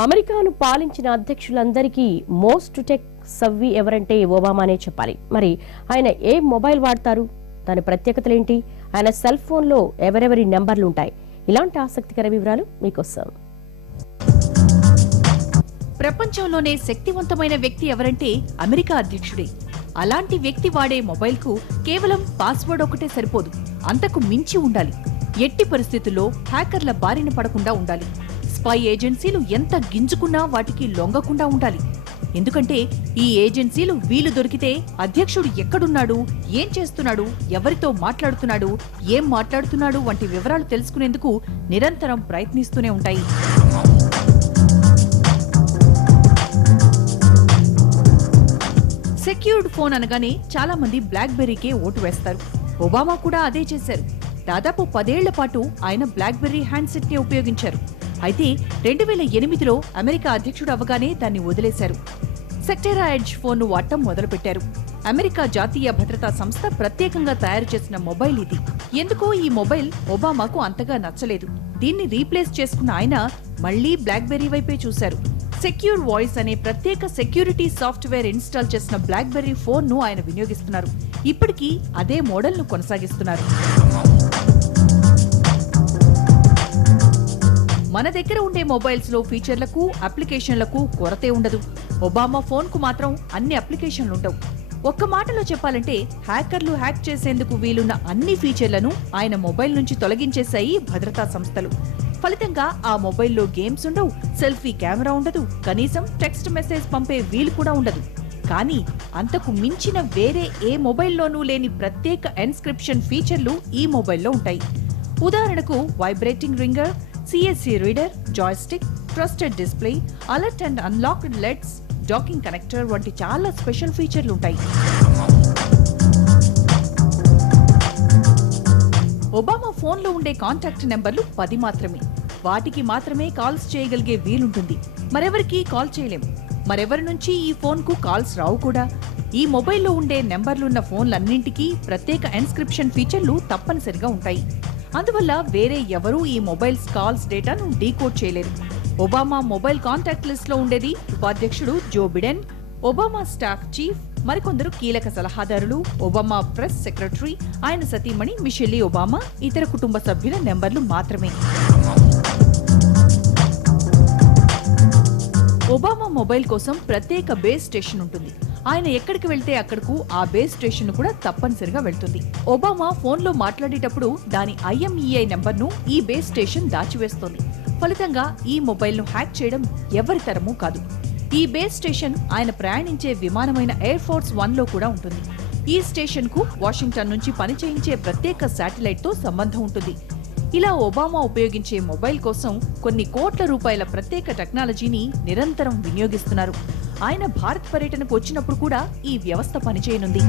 అమెరికాను పాలించిన అధ్యక్షులందరికీ most tech సవ్వి ఎవరంటే ఒబామానే చెప్పాలి. మరి ఆయన ఏ మొబైల్ వాడతారు, దాని ప్రత్యేకతలేంటి, ఆయన సెల్ ఫోన్లో ఎవరెవరి నెంబర్లు ఉంటాయి, ఇలాంటి ఆసక్తికర వివరాలు మీకోసం. ప్రపంచంలోనే శక్తివంతమైన వ్యక్తి ఎవరంటే అమెరికా అధ్యక్షుడే. అలాంటి వ్యక్తి వాడే మొబైల్కు కేవలం పాస్వర్డ్ ఒకటే సరిపోదు, అంతకు మించి ఉండాలి. ఎట్టి పరిస్థితుల్లో హ్యాకర్ల బారిన పడకుండా ఉండాలి. స్పై ఏజెన్సీలు ఎంత గింజుకున్నా వాటికి లొంగకుండా ఉండాలి. ఎందుకంటే ఈ ఏజెన్సీలు వీలు దొరికితే అధ్యక్షుడు ఎక్కడున్నాడు, ఏం చేస్తున్నాడు, ఎవరితో మాట్లాడుతున్నాడు, ఏం మాట్లాడుతున్నాడు వంటి వివరాలు తెలుసుకునేందుకు నిరంతరం ప్రయత్నిస్తూనే ఉంటాయి. సెక్యూర్డ్ ఫోన్ అనగానే చాలా మంది బ్లాక్ బెర్రీకే ఓటు వేస్తారు. ఒబామా కూడా అదే చేశారు. దాదాపు 10 ఏళ్ల పాటు ఆయన బ్లాక్ బెర్రీ హ్యాండ్సెట్ ని ఉపయోగించారు. అయితే 2008లో అమెరికా అధ్యక్షుడు అవగానే దాన్ని వదిలేశారు. సెక్టెరా ఎడ్జ్ ఫోన్ ను వాడటం మొదలుపెట్టారు. అమెరికా జాతీయ భద్రతా సంస్థ ప్రత్యేకంగా తయారు చేసిన మొబైల్ ఇది. ఎందుకో ఈ మొబైల్ ఒబామాకు అంతగా నచ్చలేదు. దీన్ని రీప్లేస్ చేసుకున్న ఆయన మళ్లీ బ్లాక్ బెర్రీ వైపే చూశారు. సెక్యూర్ వాయిస్ అనే ప్రత్యేక సెక్యూరిటీ సాఫ్ట్వేర్ ఇన్స్టాల్ చేసిన బ్లాక్ బెర్రీ ఫోన్ ను ఆయన వినియోగిస్తున్నారు. ఇప్పటికీ అదే మోడల్ ను కొనసాగిస్తున్నారు. మన దగ్గర ఉండే మొబైల్స్ లో ఫీచర్లకు, అప్లికేషన్లకు కొరతే ఉండదు. ఒబామా ఫోన్ కు మాత్రం అన్ని అప్లికేషన్లుండవు. ఒక్క మాటలో చెప్పాలంటే హ్యాకర్లు హ్యాక్ చేసేందుకు వీలున్న అన్ని ఫీచర్లను ఆయన మొబైల్ నుంచి తొలగించేశాయి భద్రతా సంస్థలు. ఫలితంగా ఆ మొబైల్లో గేమ్స్ ఉండవు, సెల్ఫీ కెమెరా ఉండదు, కనీసం టెక్స్ట్ మెసేజ్ పంపే వీలు కూడా ఉండదు. కానీ అంతకు మించిన వేరే ఏ మొబైల్లోనూ లేని ప్రత్యేక ఎన్స్క్రిప్షన్ ఫీచర్లు ఈ మొబైల్లో ఉంటాయి. ఉదాహరణకు vibrating ringer, CSC reader, joystick, trusted display, alert and unlocked let's, docking connector వంటి చాలా స్పెషల్ ఫీచర్లు ఉంటాయి. ఒబామా ఫోన్లో ఉండే కాంటాక్ట్ నెంబర్లు 10 మాత్రమే. వాటికి మాత్రమే కాల్స్ చేయగలిగే వీలుంటుంది. మరెవరికి కాల్ చేయలేం. మరెవరి నుంచి ఈ ఫోన్కు కాల్స్ రావు కూడా. ఈ మొబైల్లో ఉండే నెంబర్లున్న ఫోన్లన్నింటికీ ప్రత్యేక ఎన్స్క్రిప్షన్ ఫీచర్లు తప్పనిసరిగా ఉంటాయి. అందువల్ల వేరే ఎవరూ ఈ మొబైల్స్ కాల్స్ డేటాను డీకోడ్ చేయలేరు. ఒబామా మొబైల్ కాంటాక్ట్ లిస్ట్ లో ఉండేది ఉపాధ్యక్షుడు Joe Biden, Obama staff chief, మరికొందరు కీలక సలహాదారులు, ఒబామా ప్రెస్ సెక్రటరీ, ఆయన సతీమణి మిషెల్ ఒబామా, ఇతర కుటుంబ సభ్యుల నెంబర్లు మాత్రమే. ఒబామా మొబైల్ కోసం ప్రత్యేక బేస్ స్టేషన్ ఉంటుంది. ఆయన ఎక్కడికి వెళ్తే అక్కడకు ఆ బేస్ స్టేషన్ కూడా తప్పనిసరిగా వెళ్తుంది. ఒబామా ఫోన్లో మాట్లాడేటప్పుడు దాని IMEI నెంబర్ను ఈ బేస్ స్టేషన్ దాచివేస్తోంది. ఫలితంగా ఈ మొబైల్ను హ్యాక్ చేయడం ఎవరి తరమూ కాదు. ఈ బేస్ స్టేషన్ ఆయన ప్రయాణించే విమానమైన ఎయిర్ ఫోర్స్ 1లో కూడా ఉంటుంది. ఈ స్టేషన్ కు వాషింగ్టన్ నుంచి పనిచేయించే ప్రత్యేక శాటిలైట్ తో సంబంధం ఉంటుంది. ఇలా ఒబామా ఉపయోగించే మొబైల్ కోసం కొన్ని కోట్ల రూపాయల ప్రత్యేక టెక్నాలజీని నిరంతరం వినియోగిస్తున్నారు. ఆయన భారత్ పర్యటనకు వచ్చినప్పుడు కూడా ఈ వ్యవస్థ పనిచేయనుంది.